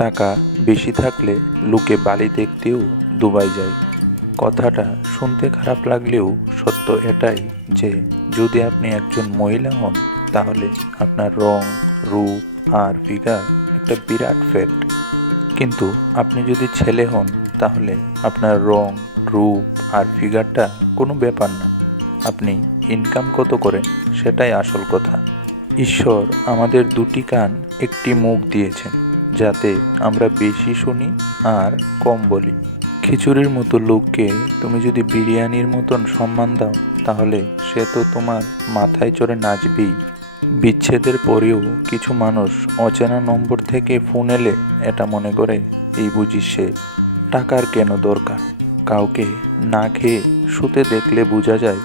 টাকা বেশি থাকলে লোকে বালি দেখতেও দুবাই যায়। কথাটা শুনতে খারাপ লাগলেও সত্য এটাই যে যদি আপনি একজন মহিলা হন তাহলে আপনার রং, রূপ আর ফিগার একটা বিরাট ফ্যাক্ট। কিন্তু আপনি যদি ছেলে হন তাহলে আপনার রং, রূপ আর ফিগারটা কোনো ব্যাপার না। আপনি ইনকাম কত করেন সেটাই আসল কথা। ঈশ্বর আমাদের দুটি কান, একটি মুখ দিয়েছেন যাতে আমরা বেশি শুনি আর কম বলি। খিচুড়ির মতো লোককে তুমি যদি বিরিয়ানির মতন সম্মান দাও তাহলে সে তো তোমার মাথায় চড়ে নাচবেই। বিচ্ছেদের পরেও কিছু মানুষ অচেনা নম্বর থেকে ফোন এলে এটা মনে করে এই বুঝি সে। টাকার কেন দরকার? কাউকে না খেয়ে শুতে দেখলে বোঝা যায়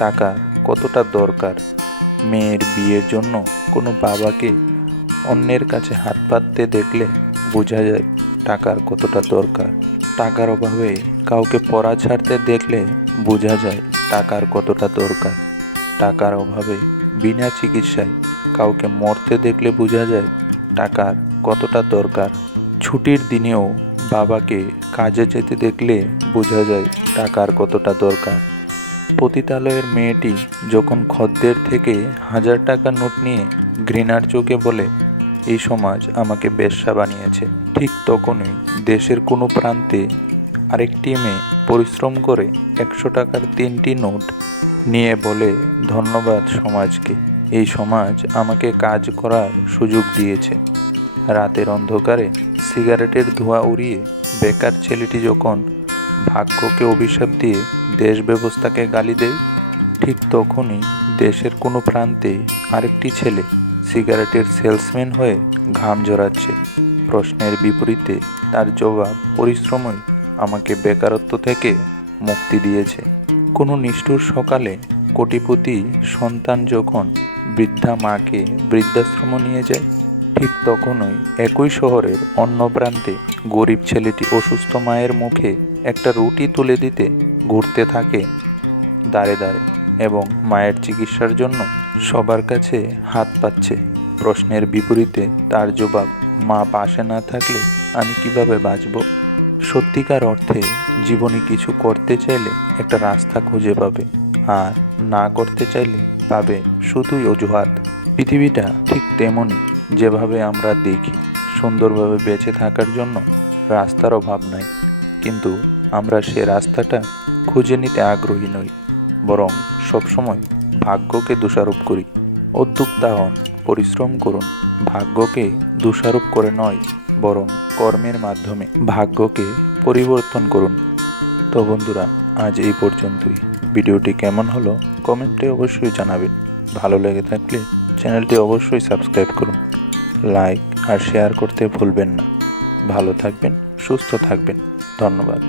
টাকার কতটা দরকার। মেয়ের বিয়ের জন্য কোনো বাবাকে অন্যের কাছে হাত পাততে দেখলে বোঝা যায় টাকার কতটা দরকার। টাকার অভাবে কাউকে পড়া ছাড়তে দেখলে বোঝা যায় টাকার কতটা দরকার। টাকার অভাবে বিনা চিকিৎসায় কাউকে মরতে দেখলে বোঝা যায় টাকার কতটা দরকার। ছুটির দিনেও বাবাকে কাজে যেতে দেখলে বোঝা যায় টাকার কতটা দরকার। পতিতালয়ের মেয়েটি যখন খদ্দের থেকে 1000 টাকার নোট নিয়ে ঘৃণার চোখে বলে এই সমাজ আমাকে বেশ্যা বানিয়েছে, ঠিক তখনই দেশের কোনো প্রান্তে আরেকটি মেয়ে পরিশ্রম করে 100 টাকার 3টি নোট নিয়ে বলে ধন্যবাদ সমাজকে, এই সমাজ আমাকে কাজ করার সুযোগ দিয়েছে। রাতের অন্ধকারে সিগারেটের ধোঁয়া উড়িয়ে বেকার ছেলেটি যখন ভাগ্যকে অভিশাপ দিয়ে দেশ ব্যবস্থাকে গালি দেয়, ঠিক তখনই দেশের কোনো প্রান্তে আরেকটি ছেলে সিগারেটের সেলসম্যান হয়ে ঘাম ঝরাচ্ছে। প্রশ্নের বিপরীতে তার জবাব পরিশ্রমই আমাকে বেকারত্ব থেকে মুক্তি দিয়েছে। কোনো নিষ্ঠুর সকালে কোটিপতি সন্তান যখন বৃদ্ধা মাকে বৃদ্ধাশ্রম নিয়ে যায়, ঠিক তখনই একই শহরের অন্য প্রান্তে গরিব ছেলেটি অসুস্থ মায়ের মুখে একটা রুটি তুলে দিতে ঘুরতে থাকে দাঁড়ে দাঁড়ে এবং মায়ের চিকিৎসার জন্য সবার কাছে হাত পাচ্ছে। প্রশ্নের বিপরীতে তার জবাব, মা পাশে না থাকলে আমি কিভাবে বাঁচব। সত্যিকার অর্থে জীবনে কিছু করতে চাইলে একটা রাস্তা খুঁজে পাবে, আর না করতে চাইলে পাবে শুধুই অজুহাত। পৃথিবীটা ঠিক তেমনই, যেভাবে আমরা দেখি সুন্দরভাবে বেঁচে থাকার জন্য রাস্তার অভাব নাই, কিন্তু আমরা সে রাস্তাটা খুঁজে নিতে আগ্রহী নই, বরং সবসময় ভাগ্যকে দোষারোপ করি। উদ্যোক্তা হন, পরিশ্রম করুন, ভাগ্যকে দোষারোপ করে নয়, বরং কর্মের মাধ্যমে ভাগ্যকে পরিবর্তন করুন। তো বন্ধুরা, আজ এই পর্যন্তই। ভিডিওটি কেমন হলো কমেন্টে অবশ্যই জানাবেন। ভালো লেগে থাকলে চ্যানেলটি অবশ্যই সাবস্ক্রাইব করুন, লাইক আর শেয়ার করতে ভুলবেন না। ভালো থাকবেন, সুস্থ থাকবেন। ধন্যবাদ।